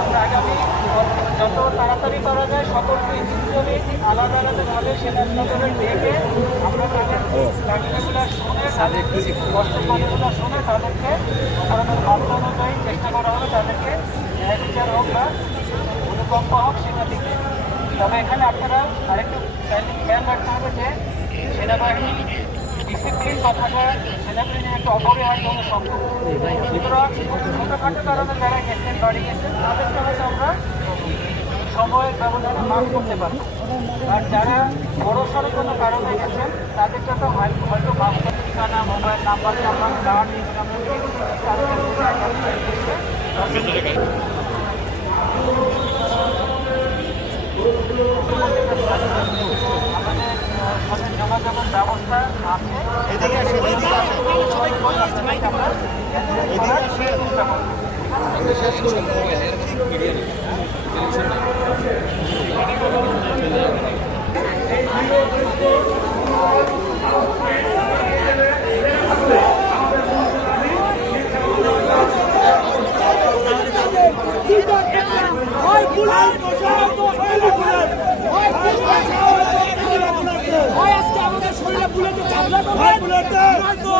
আমরা আগামী যত তাড়াতাড়ি করা যায় সকলকে ইন্ডিভিজুয়ালি আলাদা আলাদাভাবে ডেকে আমরা তাদের শুনে তাদের কষ্টগুলো শুনে তাদেরকে আমাদের বাধ্য অনুযায়ী চেষ্টা করা হবে তাদেরকে ন্যায় হোক বা অনুকম্প হোক সেটা দিকে তবে এখানে আপনারা আরেকটু খেয়াল রাখতে হবে যে সেনাবাহিনী ডিসিপ্লিন কথাটা সেনাবাহিনীর একটা অপরিহার্য সম্পর্ক। সুতরাং ছোটোখাটো কারণে যারা গেছেন, বাড়ি গেছেন তাদেরকে হয়তো আমরা সময়ের ব্যবধানে মাফ করতে পারি আর যারা বড় সড়ো কোনো কারণে গেছেন তাদেরকে তো হয়তো মাফ করতে ঠিকানা মোবাইল নাম্বার আমার কার্ড আমাদের যোগাযোগের ব্যবস্থা আছে এদিকে আসেন এদিকে আসেন। এদিকে আসেন হয় বুলেট হয় হয় আজকে আমাদের শরীরে বুলেটে চাপলা করবেন নয়তো আমাদের শরীরে আজকে ইউনিফর্ম হয়ে যাবে অন্যথায় এখান থেকে একটা পিপিলিকা চাইতে